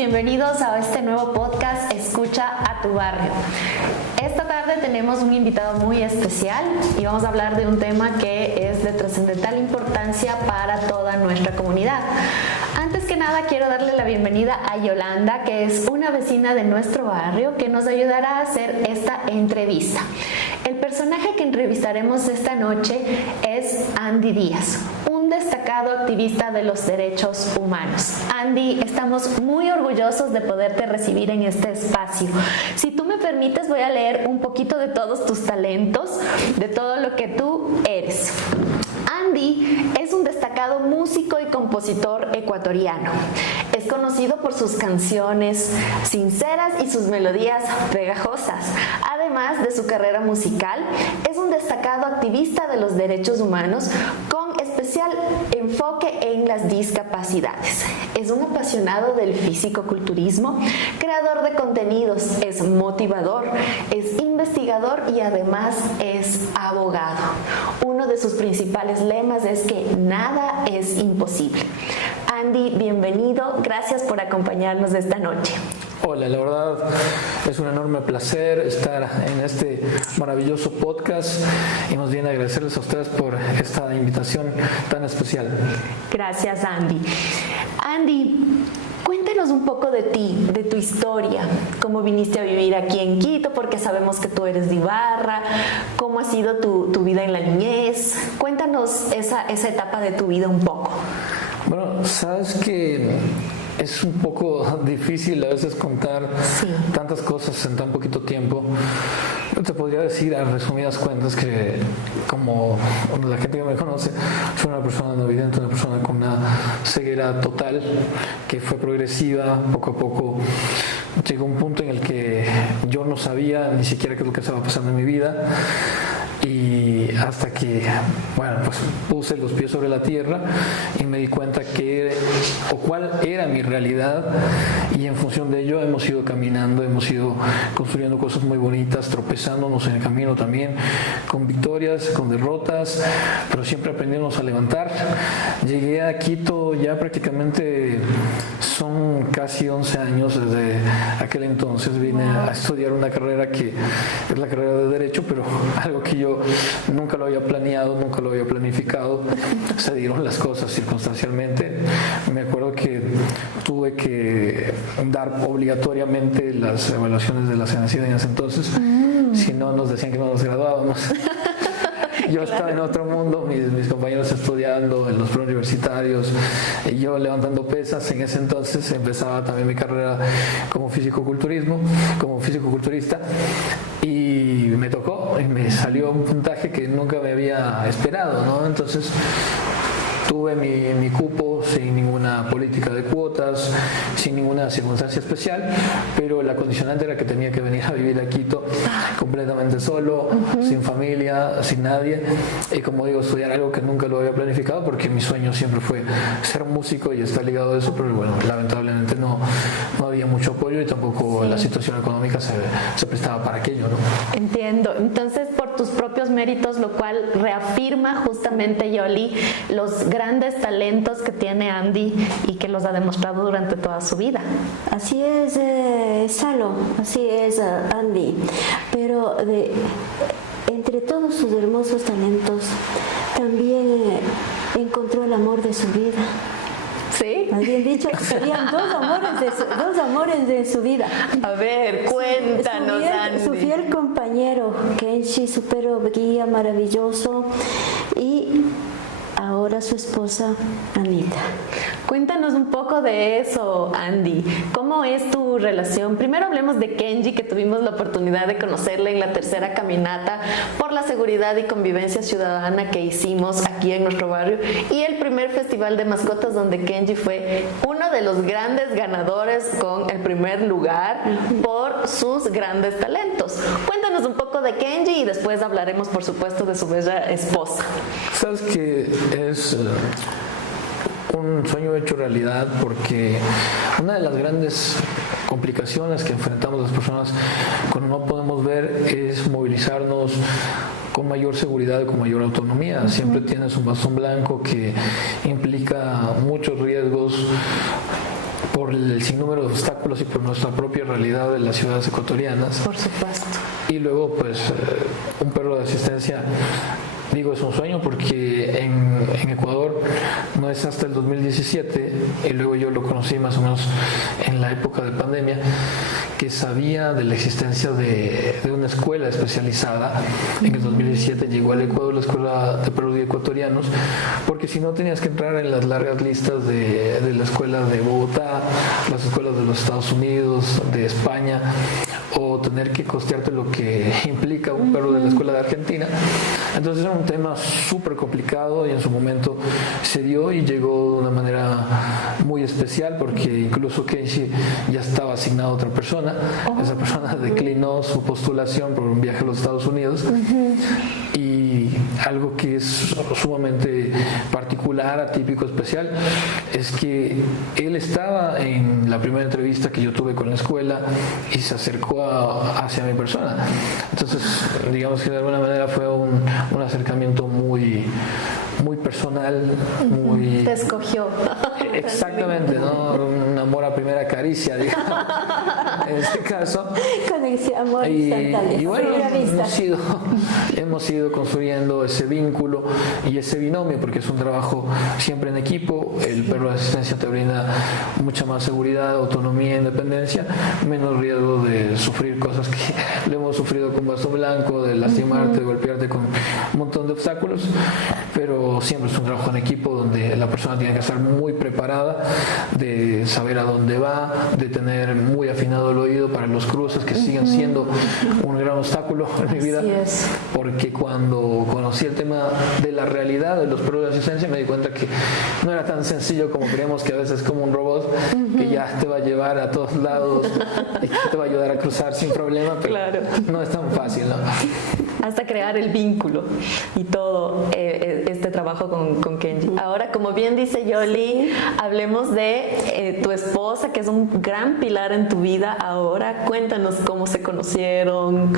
bienvenidos a este nuevo podcast Escucha a tu barrio. Esta tarde tenemos un invitado muy especial y vamos a hablar de un tema que es de trascendental importancia para toda nuestra comunidad. Antes que nada quiero darle la bienvenida a Yolanda, que es una vecina de nuestro barrio que nos ayudará a hacer esta entrevista. El personaje que entrevistaremos esta noche es Andy Díaz, un destacado activista de los derechos humanos. Andy, estamos muy orgullosos de poderte recibir en este espacio. Si tú me permites, voy a leer un poquito de todos tus talentos, de todo lo que tú eres. Andy es un destacado músico y compositor ecuatoriano. Es conocido por sus canciones sinceras y sus melodías pegajosas. Además de su carrera musical, es un destacado activista de los derechos humanos con especial enfoque en las discapacidades. Es un apasionado del fisicoculturismo, creador de contenidos, es motivador, es investigador y además es abogado. Uno de sus principales lemas es que nada es imposible. Andy, bienvenido. Gracias por acompañarnos esta noche. Hola, la verdad es un enorme placer estar en este maravilloso podcast y más bien agradecerles a ustedes por esta invitación tan especial. Gracias, Andy. Andy, cuéntanos un poco de ti, de tu historia, cómo viniste a vivir aquí en Quito, porque sabemos que tú eres de Ibarra, cómo ha sido tu vida en la niñez. Cuéntanos esa etapa de tu vida un poco. Bueno, sabes que es un poco difícil a veces contar tantas cosas en tan poquito tiempo. Yo te podría decir a resumidas cuentas que, como la gente que me conoce, soy una persona no vidente, una persona con una ceguera total que fue progresiva. Poco a poco llegó un punto en el que yo no sabía ni siquiera qué es lo que estaba pasando en mi vida. Y hasta que, pues puse los pies sobre la tierra y me di cuenta cuál era mi realidad, y en función de ello hemos ido caminando, hemos ido construyendo cosas muy bonitas, tropezándonos en el camino también, con victorias, con derrotas, pero siempre aprendimos a levantar. Llegué a Quito ya prácticamente, son casi 11 años desde aquel entonces. Vine a estudiar una carrera que es la carrera de Derecho, pero algo que yo nunca lo había planeado, nunca lo había planificado. Se dieron las cosas circunstancialmente. Me acuerdo que tuve que dar obligatoriamente las evaluaciones de la CENACID en ese entonces, si no nos decían que no nos graduábamos. Yo estaba en otro mundo, mis compañeros estudiando en los preuniversitarios, y yo levantando pesas. En ese entonces empezaba también mi carrera como fisicoculturista, y me tocó, y me salió un puntaje que nunca me había esperado, ¿no? Entonces tuve mi cupo sin ninguna política de cuotas, sin ninguna circunstancia especial, pero la condicionante era que tenía que venir a vivir a Quito completamente solo, sin familia, sin nadie, y como digo, estudiar algo que nunca lo había planificado, porque mi sueño siempre fue ser músico y está ligado a eso, pero bueno, lamentablemente no había mucho apoyo y tampoco la situación económica se prestaba para aquello, ¿no? Entiendo. Entonces, por tus propios méritos, lo cual reafirma justamente, Yoli, los grandes talentos que tiene Andy y que los ha demostrado durante toda su vida. Así es, Salo, así es, Andy. Pero entre todos sus hermosos talentos, también encontró el amor de su vida. ¿Sí? Más bien dicho, serían dos amores de su vida. A ver, cuéntanos, Andy. Su fiel compañero, Kenshi, super guía maravilloso, y ahora su esposa, Anita. Cuéntanos un poco de eso, Andy. ¿Cómo es tu relación? Primero hablemos de Kenji, que tuvimos la oportunidad de conocerle en la tercera caminata por la seguridad y convivencia ciudadana que hicimos aquí en nuestro barrio, y el primer festival de mascotas donde Kenji fue uno de los grandes ganadores con el primer lugar por sus grandes talentos. Cuéntanos un poco de Kenji y después hablaremos, por supuesto, de su bella esposa. Sabes que es un sueño hecho realidad, porque una de las grandes complicaciones que enfrentamos las personas cuando no podemos ver es movilizarnos con mayor seguridad y con mayor autonomía. Siempre tienes un bastón blanco que implica muchos riesgos por el sinnúmero de obstáculos obstáculos y por nuestra propia realidad de las ciudades ecuatorianas. Por supuesto. Y luego, pues, un perro de asistencia, digo, es un sueño porque en Ecuador no es hasta el 2017, y luego yo lo conocí más o menos en la época de pandemia, que sabía de la existencia de una escuela especializada. En el 2017 llegó al Ecuador la Escuela de Perros Ecuatorianos, porque si no tenías que entrar en las largas listas de la escuela de Bogotá, las escuelas de los Estados Unidos, de España, o tener que costearte lo que implica un perro de la escuela de Argentina. Entonces era un tema súper complicado y en su momento se dio y llegó de una manera muy especial, porque incluso Kenshi ya estaba asignado a otra persona. Esa persona declinó su postulación por un viaje a los Estados Unidos. Y algo que es sumamente particular, atípico, especial, es que él estaba en la primera entrevista que yo tuve con la escuela y se acercó hacia mi persona. Entonces, digamos que de alguna manera fue un acercamiento muy personal, muy... Te escogió. Exactamente, ¿no? Un amor a primera caricia, digamos, en este caso. Conexión, amor instantáneo. Y bueno, hemos ido construyendo ese vínculo y ese binomio, porque es un trabajo siempre en equipo. El perro de asistencia te brinda mucha más seguridad, autonomía, independencia, menos riesgo de sufrir cosas que le hemos sufrido con bastón blanco, de lastimarte, de golpearte con un montón de obstáculos, pero siempre es un trabajo en equipo donde la persona tiene que estar muy preparada, de saber a dónde va, de tener muy afinado el oído para los cruces, que siguen siendo un gran obstáculo en mi vida, porque cuando conocí el tema de la realidad de los perros de asistencia me di cuenta que no era tan sencillo como creemos, que a veces es como un robot que ya te va a llevar a todos lados y que te va a ayudar a cruzar sin problema, pero no es tan fácil, ¿no? Hasta crear el vínculo y todo este trabajo con Kenji. Ahora, como bien dice Yoli, hablemos de tu esposa, que es un gran pilar en tu vida ahora. Cuéntanos cómo se conocieron,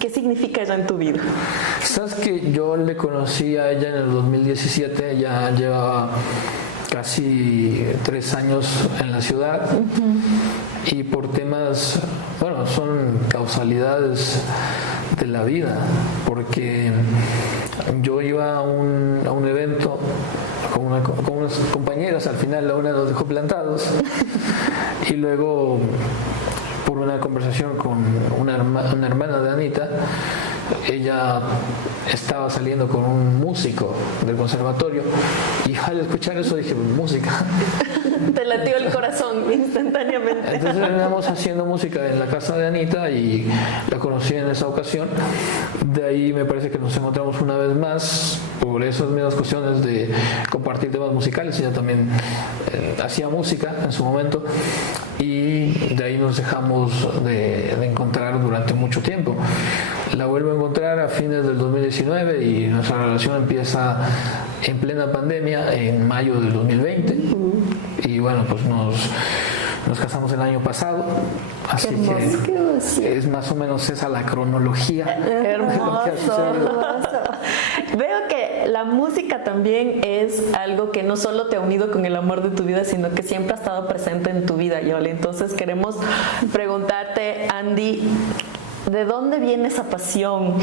qué significa ella en tu vida. Sabes que yo le conocí a ella en el 2017, ya llevaba casi 3 años en la ciudad, y por temas, bueno, son causalidades de la vida, porque yo iba a un evento con unas compañeras, al final la una nos dejó plantados, y luego por una conversación con una hermana de Anita, ella estaba saliendo con un músico del conservatorio, y al escuchar eso dije, música. Te latió el corazón instantáneamente. Entonces terminamos haciendo música en la casa de Anita y la conocí en esa ocasión. De ahí me parece que nos encontramos una vez más por esas mismas cuestiones de compartir temas musicales. Ella también hacía música en su momento, y de ahí nos dejamos de encontrar durante mucho tiempo. La vuelvo a encontrar a fines del 2019 y nuestra relación empieza en plena pandemia en mayo del 2020. Y bueno, pues nos casamos el año pasado, así que es más o menos esa la cronología. Hermoso. Veo que la música también es algo que no solo te ha unido con el amor de tu vida, sino que siempre ha estado presente en tu vida, Yoli. Entonces queremos preguntarte, Andy, ¿de dónde viene esa pasión?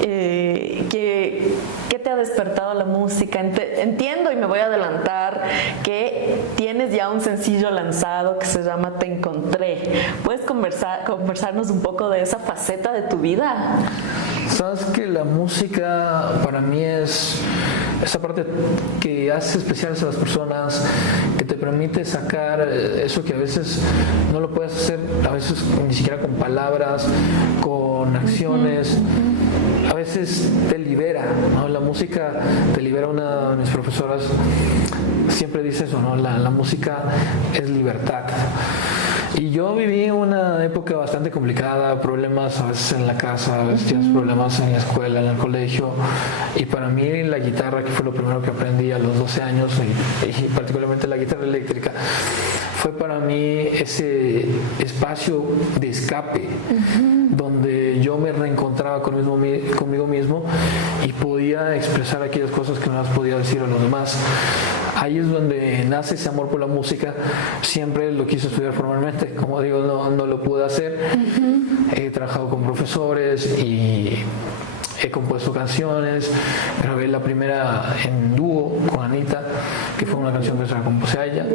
¿Qué te ha despertado la música? Entiendo, y me voy a adelantar, que tienes ya un sencillo lanzado que se llama Te Encontré. ¿Puedes conversarnos un poco de esa faceta de tu vida? Sabes que la música para mí es esa parte que hace especiales a las personas, que te permite sacar eso que a veces no lo puedes hacer, a veces ni siquiera con palabras, con acciones. A veces te libera, ¿no? La música te libera. Una de mis profesoras siempre dice eso, ¿no? La música es libertad. Y yo viví una época bastante complicada, problemas a veces en la casa, a veces tienes problemas en la escuela, en el colegio, y para mí la guitarra, que fue lo primero que aprendí a los 12 años, y particularmente la guitarra eléctrica, fue para mí ese espacio de escape, donde yo me reencontraba conmigo mismo y podía expresar aquellas cosas que no las podía decir a los demás. Ahí es donde nace ese amor por la música. Siempre lo quise estudiar formalmente, como digo, no lo pude hacer. He trabajado con profesores y he compuesto canciones. Grabé la primera en dúo con Anita, que fue una canción que se la compuse a ella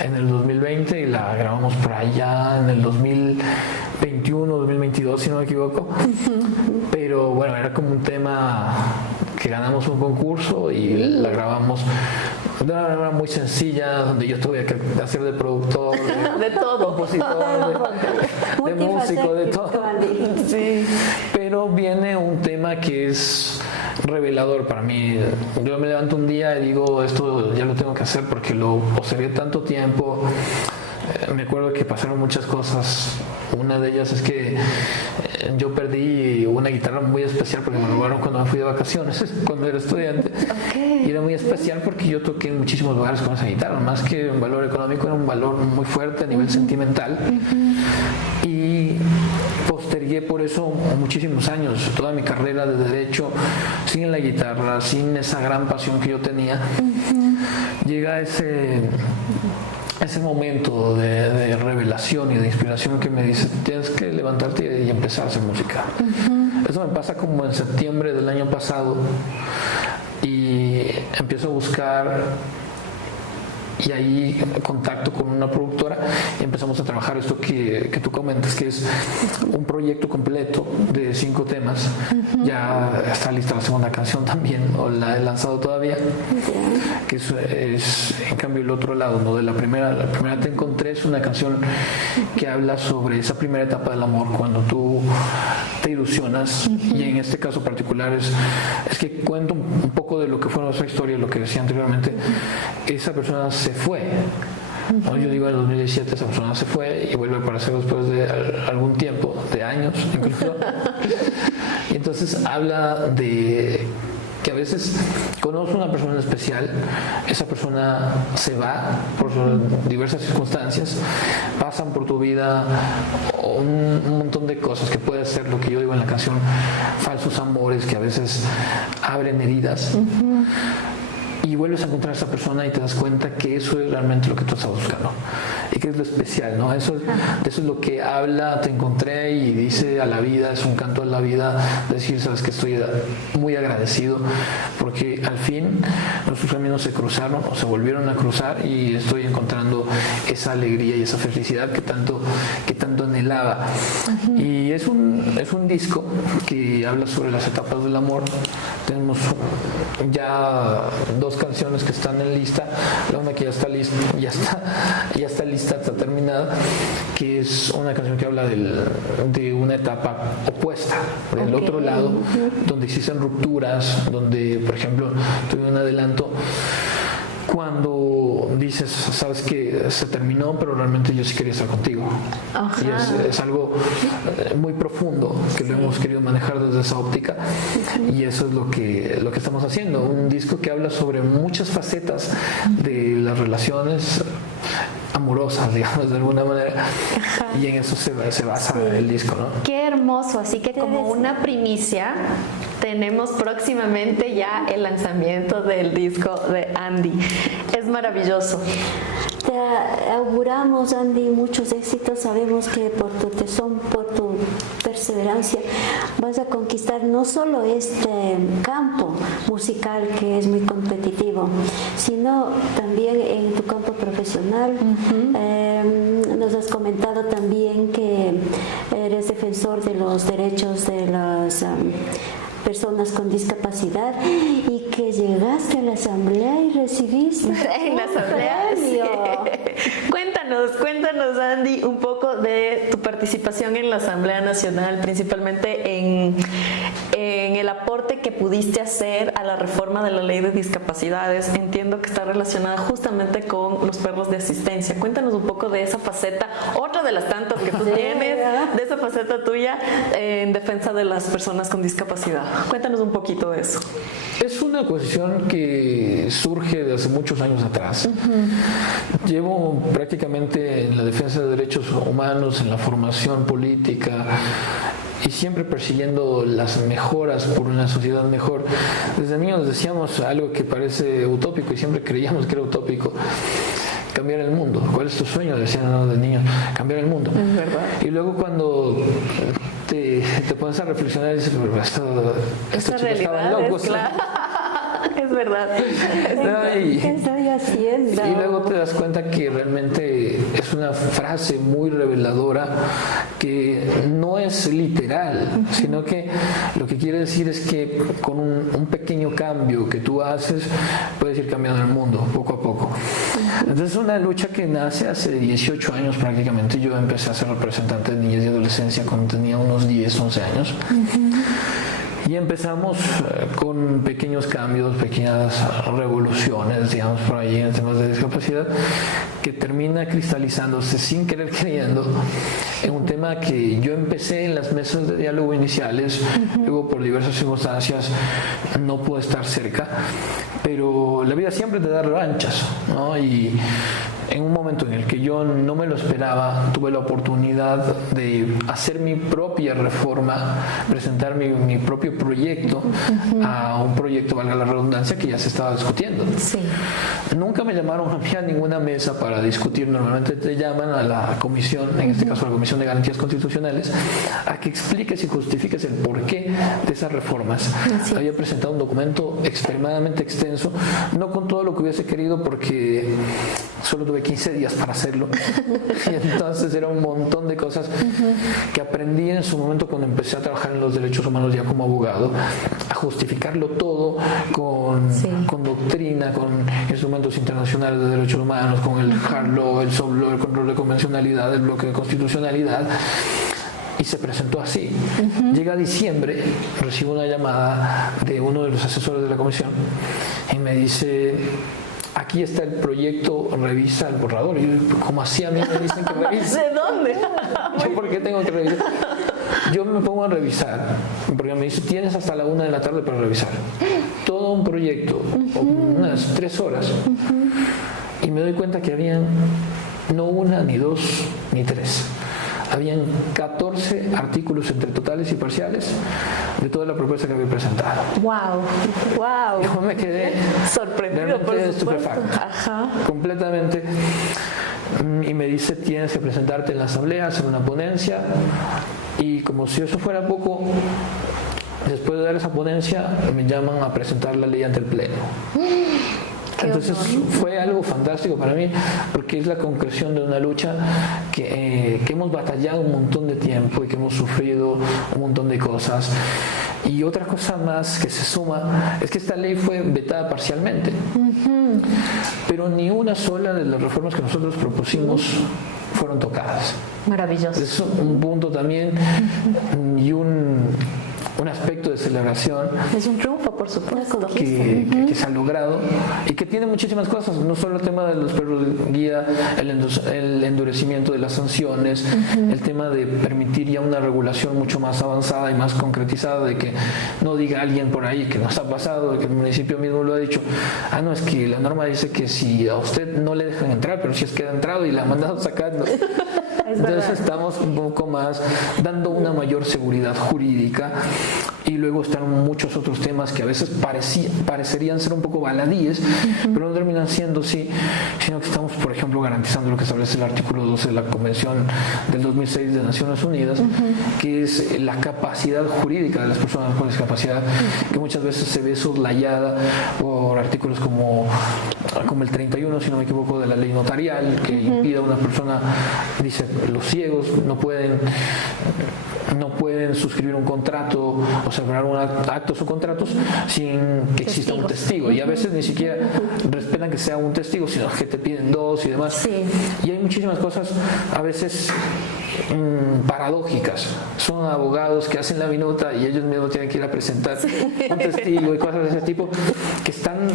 en el 2020 y la grabamos por allá en el 2021, 2022, si no me equivoco. Pero bueno, era como un tema que ganamos un concurso y la grabamos de una manera muy sencilla, donde yo tuve que hacer de productor, de todo, compositor, de músico, de todo. Sí. Pero viene un tema que es revelador para mí. Yo me levanto un día y digo, esto ya lo tengo que hacer porque lo postergué tanto tiempo. Me acuerdo que pasaron muchas cosas. Una de ellas es que yo perdí una guitarra muy especial porque me robaron cuando me fui de vacaciones, cuando era estudiante. Y era muy especial porque yo toqué en muchísimos lugares con esa guitarra. Más que un valor económico, era un valor muy fuerte a nivel sentimental. Y postergué por eso muchísimos años, toda mi carrera de derecho, sin la guitarra, sin esa gran pasión que yo tenía. Llega ese momento de revelación y de inspiración que me dice, tienes que levantarte y empezar a hacer música. Eso me pasa como en septiembre del año pasado y empiezo a buscar, y ahí contacto con una productora y empezamos a trabajar esto que tú comentas, que es un proyecto completo de 5 temas. Ya está lista la segunda canción también, o la he lanzado todavía, que es en cambio el otro lado, ¿no? De la primera Te encontré es una canción que habla sobre esa primera etapa del amor, cuando tú te ilusionas, y en este caso particular es que cuento un poco de lo que fue nuestra historia, lo que decía anteriormente. Esa persona se fue, ¿no? Yo digo en el 2017 esa persona se fue y vuelve a aparecer después de algún tiempo, de años incluso. Y entonces habla de que a veces conoces a una persona especial, esa persona se va por diversas circunstancias, pasan por tu vida un montón de cosas que puede ser lo que yo digo en la canción, falsos amores que a veces abren heridas. Y vuelves a encontrar a esa persona y te das cuenta que eso es realmente lo que tú estás buscando y que es lo especial, ¿no? Eso es lo que habla Te encontré y dice a la vida, es un canto a la vida, decir, sabes que estoy muy agradecido porque al fin nuestros caminos se cruzaron o se volvieron a cruzar y estoy encontrando esa alegría y esa felicidad que tanto anhelaba. Y es un disco que habla sobre las etapas del amor. Tenemos ya 2 canciones que están en lista, la una que ya está lista, está terminada, que es una canción que habla de una etapa opuesta, del otro lado, donde existen rupturas, donde, por ejemplo, tuve un adelanto cuando dices, sabes que se terminó, pero realmente yo sí quería estar contigo. Y es algo muy profundo que lo hemos querido manejar desde esa óptica, y eso es lo que estamos haciendo, un disco que habla sobre muchas facetas de las relaciones amorosas, digamos, de alguna manera. Y en eso se basa el disco, ¿no? Qué hermoso, así que como una primicia tenemos próximamente ya el lanzamiento del disco de Andy. Es maravilloso. Te auguramos, Andy, muchos éxitos. Sabemos que por tu tesón, por tu perseverancia, vas a conquistar no solo este campo musical que es muy competitivo, sino también en tu campo profesional. Nos has comentado también que eres defensor de los derechos de las personas con discapacidad y que llegaste a la asamblea y recibiste en la asamblea, premio. Sí. Cuéntanos, Andy, un poco de tu participación en la Asamblea Nacional, principalmente en el aporte que pudiste hacer a la reforma de la ley de discapacidades. Entiendo que está relacionada justamente con los perros de asistencia. Cuéntanos un poco de esa faceta, otra de las tantas que tú tienes, de esa faceta tuya en defensa de las personas con discapacidad. Cuéntanos un poquito de eso. Es una cuestión que surge de hace muchos años atrás. Llevo prácticamente en la defensa de derechos humanos, en la formación política y siempre persiguiendo las mejoras por una sociedad mejor. Desde niños decíamos algo que parece utópico y siempre creíamos que era utópico: cambiar el mundo. ¿Cuál es tu sueño? Decían de niños, cambiar el mundo. Es verdad. Y luego cuando te pones a reflexionar y dices, pero Esta chicos estaban realidad locos. es clara. Es verdad. ¿Qué estoy haciendo? Y luego te das cuenta que realmente es una frase muy reveladora que no es literal, sino que lo que quiere decir es que con un pequeño cambio que tú haces puedes ir cambiando el mundo poco a poco. Entonces es una lucha que nace hace 18 años prácticamente. Yo empecé a ser representante de niñez y adolescencia cuando tenía unos 10, 11 años. Y empezamos con pequeños cambios, pequeñas revoluciones, digamos, por ahí en temas de discapacidad, que termina cristalizándose sin querer queriendo en un tema que yo empecé en las mesas de diálogo iniciales, luego por diversas circunstancias no pude estar cerca, pero la vida siempre te da revanchas, ¿no? Y en un momento en el que yo no me lo esperaba, tuve la oportunidad de hacer mi propia reforma, presentar mi propio proyecto a un proyecto, valga la redundancia, que ya se estaba discutiendo. Sí. Nunca me llamaron a mí a ninguna mesa para discutir. Normalmente te llaman a la comisión, en este caso a la Comisión de Garantías Constitucionales, a que expliques y justifiques el porqué de esas reformas. Sí. Había presentado un documento extremadamente extenso, no con todo lo que hubiese querido porque solo tuve 15 días para hacerlo. Y entonces era un montón de cosas que aprendí en su momento cuando empecé a trabajar en los derechos humanos ya como abogado, a justificarlo todo con doctrina, con instrumentos internacionales de derechos humanos, con el hard law, el soft law, el control de convencionalidad, el bloque de constitucionalidad. Y se presentó así. Llega diciembre, recibo una llamada de uno de los asesores de la comisión y me dice: aquí está el proyecto, revisa el borrador. Y yo, ¿cómo así a mí me dicen que revise? ¿De dónde? ¿Yo por qué tengo que revisar? Yo me pongo a revisar, porque me dice, tienes hasta la 1 de la tarde para revisar. Todo un proyecto, unas 3 horas. Y me doy cuenta que habían no 1, ni 2, ni 3. Habían 14 artículos entre totales y parciales de toda la propuesta que había presentado. ¡Wow! ¡Wow! Yo me quedé sorprendido, por supuesto. Estupefacto. Ajá. Completamente. Y me dice, tienes que presentarte en la asamblea, hacer una ponencia. Y como si eso fuera poco, después de dar esa ponencia, me llaman a presentar la ley ante el Pleno. Entonces fue algo fantástico para mí, porque es la concreción de una lucha que hemos batallado un montón de tiempo y que hemos sufrido un montón de cosas. Y otra cosa más que se suma es que esta ley fue vetada parcialmente, pero ni una sola de las reformas que nosotros propusimos fueron tocadas. Maravilloso. Es un punto también y un aspecto de celebración. Es un triunfo, por supuesto. Que se ha logrado y que tiene muchísimas cosas, no solo el tema de los perros guía, el endurecimiento de las sanciones, el tema de permitir ya una regulación mucho más avanzada y más concretizada, de que no diga alguien por ahí que nos ha pasado, de que el municipio mismo lo ha dicho, no, es que la norma dice que si a usted no le dejan entrar, pero si es que ha entrado y la han mandado sacando. Entonces estamos un poco más dando una mayor seguridad jurídica. Y luego están muchos otros temas que a veces parecerían ser un poco baladíes, pero no terminan siendo así, sino que estamos, por ejemplo, garantizando lo que establece el artículo 12 de la Convención del 2006 de Naciones Unidas, que es la capacidad jurídica de las personas con discapacidad, que muchas veces se ve soslayada por artículos como el 31, si no me equivoco, de la ley notarial, que impide a una persona, dice, los ciegos no pueden suscribir un contrato o celebrar actos o contratos sin que exista un testigo. Y a veces ni siquiera respetan que sea un testigo, sino que te piden dos y demás. Sí. Y hay muchísimas cosas a veces paradójicas. Son abogados que hacen la minuta y ellos mismos tienen que ir a presentar un testigo y cosas de ese tipo que están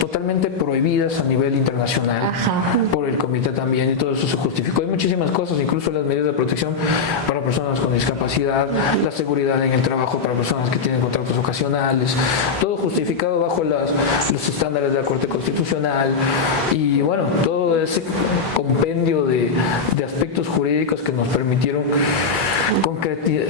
totalmente prohibidas a nivel internacional. Ajá. Por el comité también, y todo eso se justificó. Hay muchísimas cosas, incluso las medidas de protección para personas con discapacidad, la seguridad en el trabajo para personas que tienen contratos ocasionales, todo justificado bajo los estándares de la Corte Constitucional, y bueno, todo ese compendio de aspectos jurídicos que nos permitieron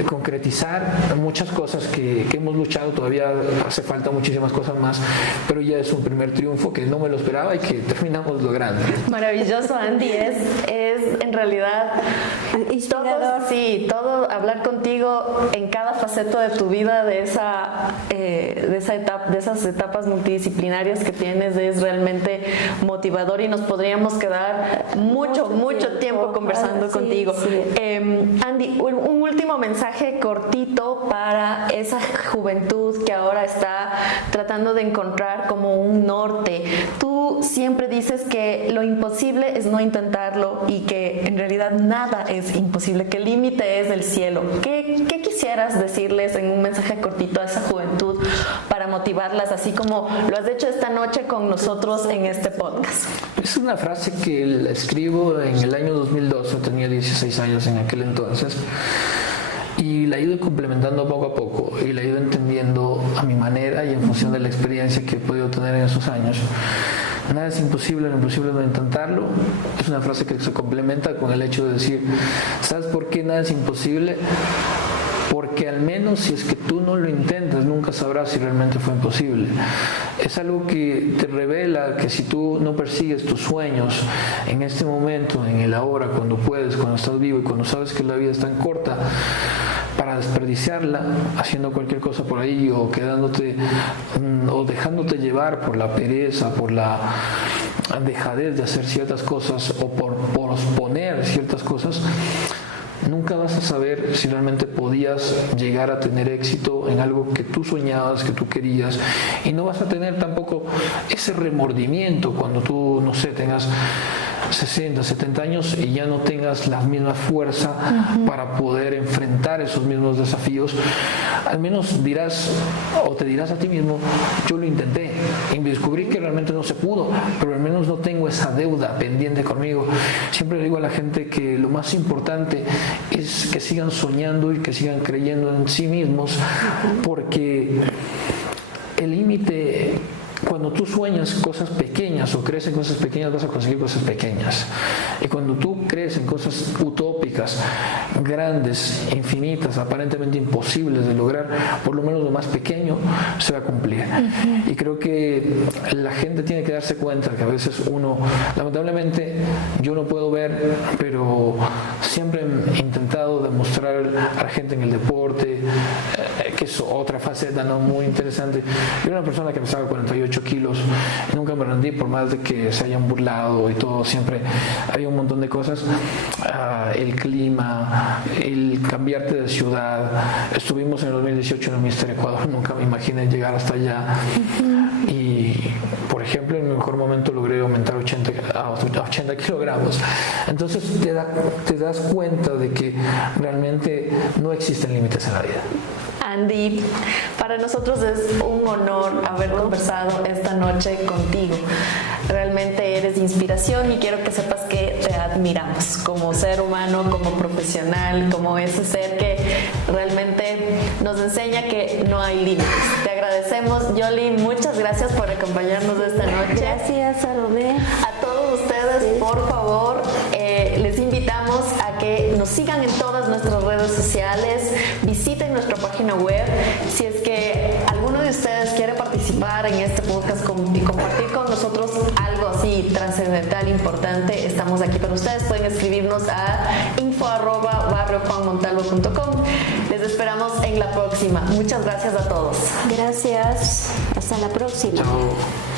concretizar muchas cosas que hemos luchado. Todavía hace falta muchísimas cosas más, pero ya es un primer triunfo que no me lo esperaba y que terminamos logrando. Maravilloso, Andy. Es en realidad inspirador. Todo hablar contigo en cada faceta de tu vida, de esas etapas multidisciplinarias que tienes, es realmente motivador, y nos podríamos quedar mucho tiempo conversando contigo. Sí. Andy, un último mensaje cortito para esa juventud que ahora está tratando de encontrar como un norte. Tú siempre dices que lo imposible es no intentarlo y que en realidad nada es imposible, que el límite es el cielo. ¿Qué quisieras decirles en un mensaje cortito a esa juventud para motivarlas, así como lo has hecho esta noche con nosotros en este podcast? Es una frase que escribo en el año 2012, tenía 16 años en aquel entonces, y la he ido complementando poco a poco y la he ido entendiendo a mi manera y en función de la experiencia que he podido tener en esos años. Nada es imposible, lo imposible es no intentarlo. Es una frase que se complementa con el hecho de decir, ¿sabes por qué nada es imposible? Porque al menos si es que tú no lo intentas, nunca sabrás si realmente fue imposible. Es algo que te revela que si tú no persigues tus sueños en este momento, en el ahora, cuando puedes, cuando estás vivo y cuando sabes que la vida es tan corta, para desperdiciarla haciendo cualquier cosa por ahí, o quedándote o dejándote llevar por la pereza, por la dejadez de hacer ciertas cosas, o por posponer ciertas cosas, nunca vas a saber si realmente podías llegar a tener éxito en algo que tú soñabas, que tú querías, y no vas a tener tampoco ese remordimiento cuando tú, no sé, tengas 60, 70 años y ya no tengas la misma fuerza para poder enfrentar esos mismos desafíos. Al menos dirás, o te dirás a ti mismo, yo lo intenté y descubrí que realmente no se pudo, pero al menos no tengo esa deuda pendiente conmigo. Siempre le digo a la gente que lo más importante es que sigan soñando y que sigan creyendo en sí mismos, porque el límite, cuando tú sueñas cosas pequeñas o crees en cosas pequeñas, vas a conseguir cosas pequeñas. Y cuando tú crees en cosas utópicas, grandes, infinitas, aparentemente imposibles de lograr, por lo menos lo más pequeño se va a cumplir. Y creo que la gente tiene que darse cuenta que a veces uno, lamentablemente, yo no puedo ver, pero siempre he intentado demostrar a la gente en el deporte, que es otra faceta, ¿no?, muy interesante. Yo era una persona que pesaba 48 kilos, nunca me rendí por más de que se hayan burlado y todo, siempre había un montón de cosas, el clima, el cambiarte de ciudad. Estuvimos en el 2018 en el Ministerio de Ecuador, nunca me imaginé llegar hasta allá, y por ejemplo en mi mejor momento logré aumentar 80 kilogramos. Entonces te das cuenta de que realmente no existen límites en la vida. Andy, para nosotros es un honor haber conversado esta noche contigo. Realmente eres inspiración y quiero que sepas que te admiramos como ser humano, como profesional, como ese ser que realmente nos enseña que no hay límites. Te agradecemos, Yoli, muchas gracias por acompañarnos esta noche. Gracias, Salomé. A todos ustedes, por favor, les invitamos a que nos sigan en todas nuestras redes sociales, visiten nuestra página web. Si es que alguno de ustedes quiere participar en este podcast y compartir con nosotros algo así trascendental, importante, estamos aquí para ustedes. Pueden escribirnos a info@barriojuanmontalvo.com. Les esperamos en la próxima. Muchas gracias a todos. Gracias. Hasta la próxima. Chao.